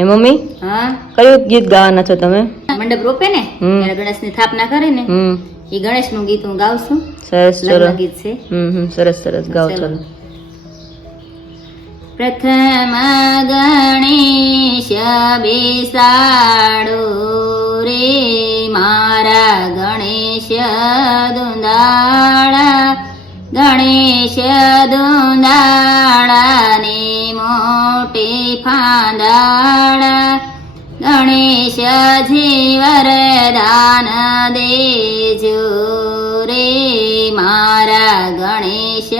હે મમ્મી? હા. કયું ગીત ગાવાના છો તમે? મંડપ રોપે ને. ત્યારે ગણેશની સ્થાપના કરે ને? એ ગણેશનું ગીત હું ગાઉં છું. સરસ સરસ ગીત છે. હમ સરસ સરસ. ચલો. ચાલો. પ્રથમ ગણેશ બેસાડો રે. મારા ગણેશ દુંદાળા. ગણેશ દુંદાળા મોટી ફાંદાળા. ગણેશ વરદાન દેજો રે મારા ગણેશ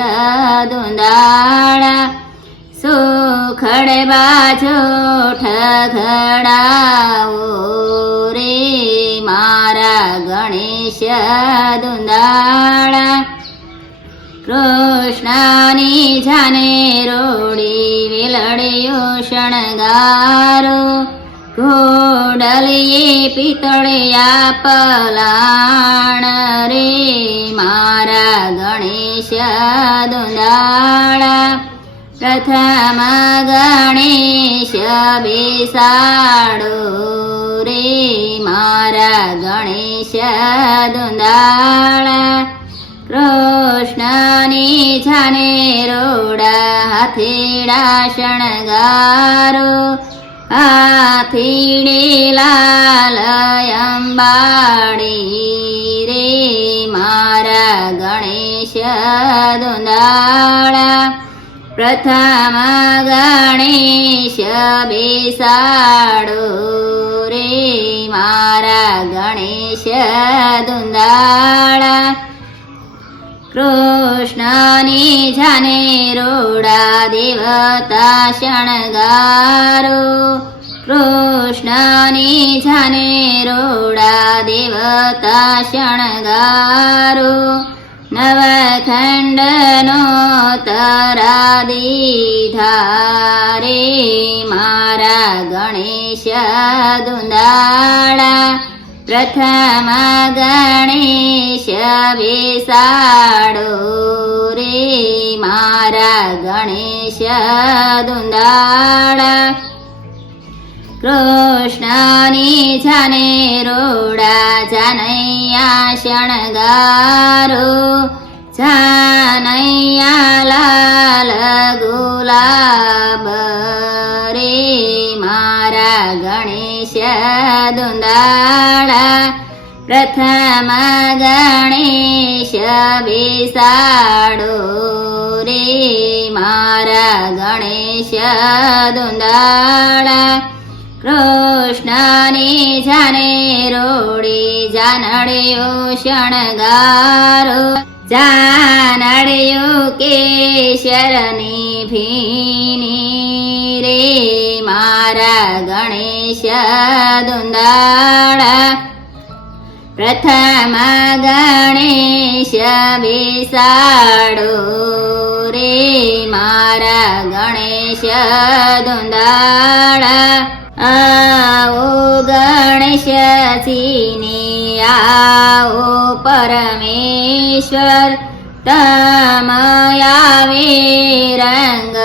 દુંદાળા. સુખડ બાજો ઠગડાઓ રે મારા ગણેશ દુંદાળા. કૃષ્ણની જાને રોડી વેલડ્યો શણગારો. ઘોડલીએ પિતળિયા પલાણ રે, મારા ગણેશ દુંદાળા પ્રથમ ગણેશ બેસાડો રે, મારા ગણેશ દુંદાળા કૃષ્ણની જાને રોડા હાથેડા શણગારો હાથીડે લાલ અંબાડી રે મારા ગણેશ દુંદાળા પ્રથમ ગણેશ બેસાડો રે મારા ગણેશ દુંદાળા કૃષ્ણની જાને રોડા દેવતા શણગારો. કૃષ્ણની જાને રોડા દેવતા શણગારો. નવખંડનો તરા દીધા રે મારા ગણેશ દુંદાળા. પ્રથમ ગણેશ બેસાડો રે મારા ગણેશ દુંદાળા કૃષ્ણની જાને રોડા જાનૈયા શણગારો જાનૈયા લાલ ગુલાબ રે મારા ગણેશ દુંદાળા પ્રથમ ગણેશ બેસાડો રે મારા ગણેશ દુંદાળા કૃષ્ણની જાને રોડી જાનડ્યો શણગારો. જાનડ્યો કેશરની ભીની રે મારા ગણેશ દુંદાળા પ્રથમ ગણેશ બેસાડો રે મારા ગણેશ દુંદાળા આવો ગણેશજીને આવો પરમેશ્વર તમયાવે રંગ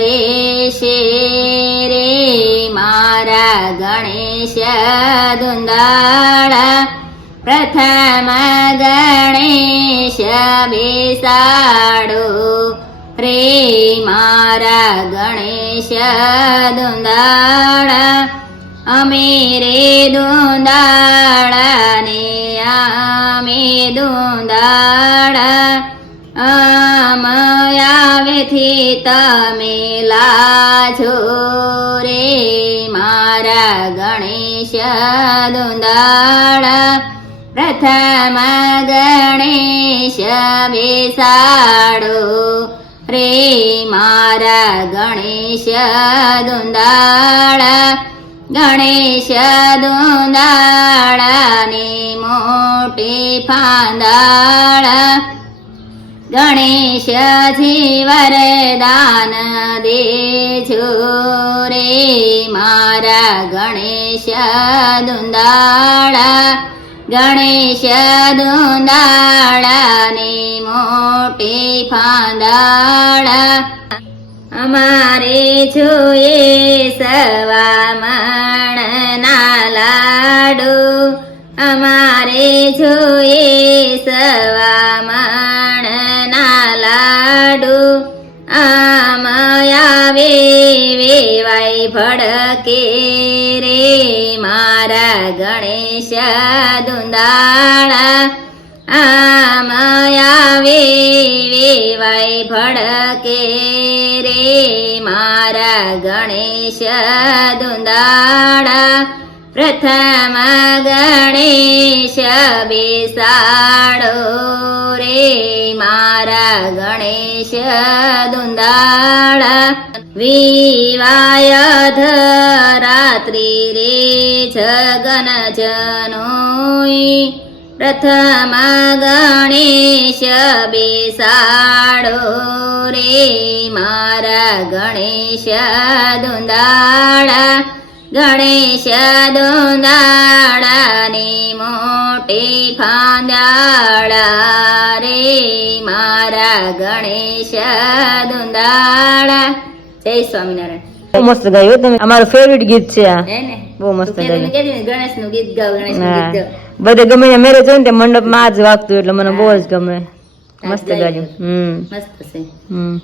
રે મારા ગણેશ દુંદાળા પ્રથમ ગણેશ બેસાડો રે મારા ગણેશ દુંદાળા અમે રે દુંદાળા ને અમે દુંદાળા આમયાવેથી તમે લાજો રે મારા ગણેશ દુંદાળા प्रथम गणेश बेसाडो रे मारा गणेश दुन्दा गणेश दुदा गणेश जि दे रे मारा गणेश दुदा ગણેશ દુંદાળાને મોટી ફાંદાળા. અમારે જોઈએ સવા મણના લાડુ. અમારે જોઈએ સવા વેવાય ભડકે રે મારા ગણેશ દુંદાળા. આમયાવે વેવાય ભડકે રે મારા ગણેશ દુંદાળા. પ્રથમ ગણેશ બેસાડો. રે મારા ગણેશ દુંદાળા વિવાય રાત્રિ રે જગન જનોઈ પ્રથમ ગણેશ બેસાડો રે મારા ગણેશ દુંદાળા ગણેશ દુંદાળાની મોટી ફાંદાળા મારા ગણેશ દુંદાળા. જય સ્વામિનારાયણ. બહુ મસ્ત ગાયું તમે. અમારું ફેવરિટ ગીત છે આ. બહુ મસ્ત ગાયું. ગણેશનું ગીત ગાવ ગણેશનું ગીત બધે ગમે મેરેજ હોય ને તે મંડપમાં જ વાગતું એટલે મને બહુ જ ગમે. મસ્ત ગાયું. હમ. મસ્ત છે. હમ.